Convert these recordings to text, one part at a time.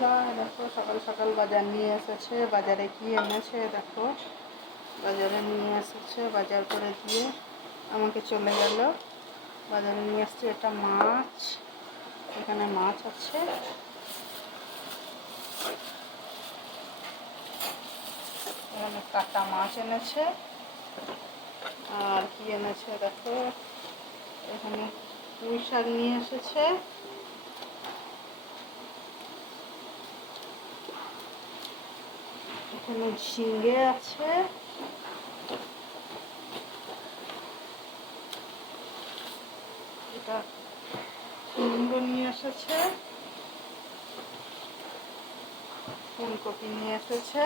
বন্ধুরা, দেখো সকাল সকাল বাজার নিয়ে এসেছে। বাজারে কি এনেছে দেখো। বাজারে নিয়ে এসেছে, বাজার করে দিয়ে আমাকে চলে গেল। বাজারে নিয়ে এসছে এটা মাছ। এখানে মাছ আছে, এখানে কাটা মাছ এনেছে। আর কি এনেছে দেখো, এখানে পুঁই শাক নিয়ে এসেছে। এখানে ঝিঙে আছে, এটা কুমড়ো নিয়ে এসেছে, ফুলকপি নিয়ে এসেছে,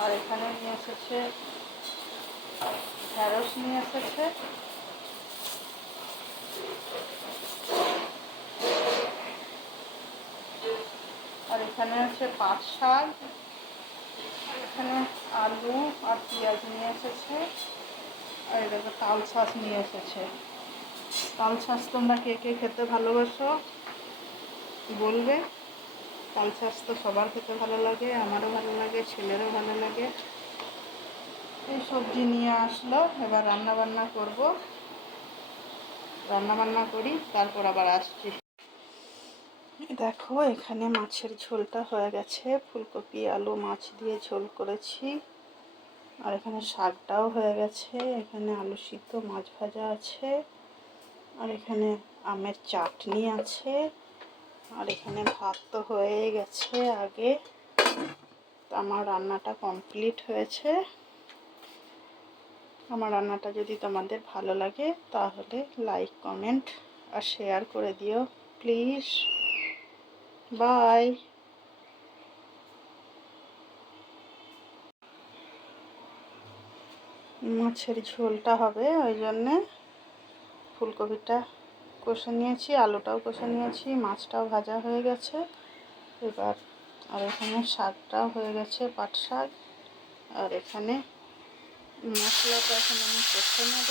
আর এখানে নিয়ে এসেছে ঢেঁড়স নিয়ে এসেছে। আর এখানে আছে পাট শাক। এখানে আলু আর পেঁয়াজ নিয়ে এসেছে। আর এটাকে তাল শাঁস নিয়ে এসেছে। তাল শাঁস তোমরা কে কে খেতে ভালোবাসো বলবে। তাল শাঁস তো সবার খেতে ভালো লাগে, আমারও ভালো লাগে, ছেলেরও ভালো লাগে। এই সবজি নিয়ে আসলো, এবার রান্না বান্না করব। রান্না বান্না করি, তারপর আবার আসছি। দেখো এখানে মাছের ঝোলটা হয়ে গেছে। ফুলকপি আলু মাছ দিয়ে ঝোল করেছি। আর এখানে শাকটাও হয়ে গেছে। এখানে আলু সিদ্ধ মাছ ভাজা আছে। আর এখানে আমের চাটনি আছে। আর এখানে ভাত তো হয়ে গেছে আগে। আমার রান্নাটা কমপ্লিট হয়েছে। আমার রান্নাটা যদি তোমাদের ভালো লাগে তাহলে লাইক কমেন্ট আর শেয়ার করে দিও প্লিজ। বাই। মাছের ঝোলটা হবে, ওই জন্যে ফুলকপিটা কষে নিয়েছি, আলুটাও কষে নিয়েছি, মাছটাও ভাজা হয়ে গেছে। এবার আর এখানে শাকটাও হয়ে গেছে, পাট শাক। আর এখানে মশলাটা এখন আমি কষে নেব।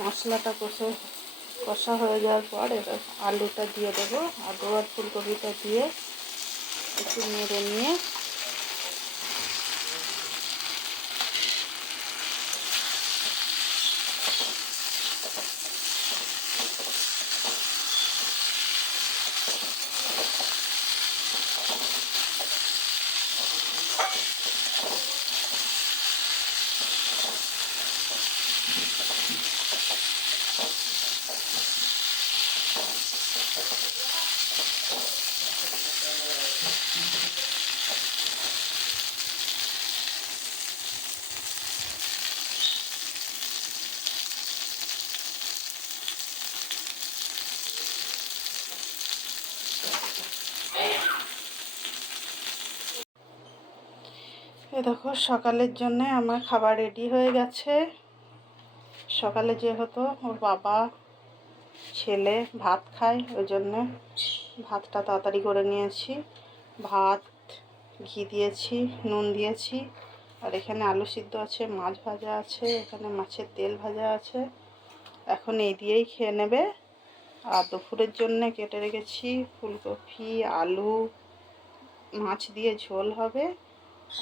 মশলাটা কষা হয়ে যাওয়ার পর এবার আলুটা দিয়ে দেবো। আলু আর ফুলকপিটা দিয়ে একটু নেড়ে নিয়ে দেখো সকালের জন্য আমার খাবার রেডি হয়ে গেছে। সকালে যেহেতু ওর বাবা ছেলে ভাত খায়, ওই জন্য ভাতটা তাড়াতাড়ি করে নিয়েছি। ভাত ঘি দিয়েছি, নুন দিয়েছি। আর এখানে আলু সিদ্ধ আছে, মাছ ভাজা আছে, এখানে মাছের তেল ভাজা আছে। এখন এই দিয়েই খেয়ে নেবে। আর দুপুরের জন্য কেটে রেখেছি ফুলকপি আলু মাছ দিয়ে ঝোল হবে,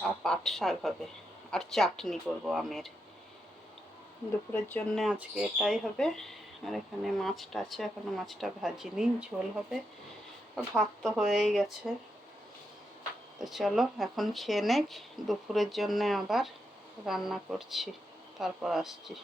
আর পাট শাক হবে, আর চাটনি করব আমের। দুপুরের জন্য আজকে এটাই হবে। আর এখানে মাছটা আছে, এখনো মাছটা ভাজিনি, ঝোল হবে। ভাত তো হয়েই গেছে। তো চলো এখন খেয়ে নেক, দুপুরের জন্য আবার রান্না করছি, তারপর আসছি।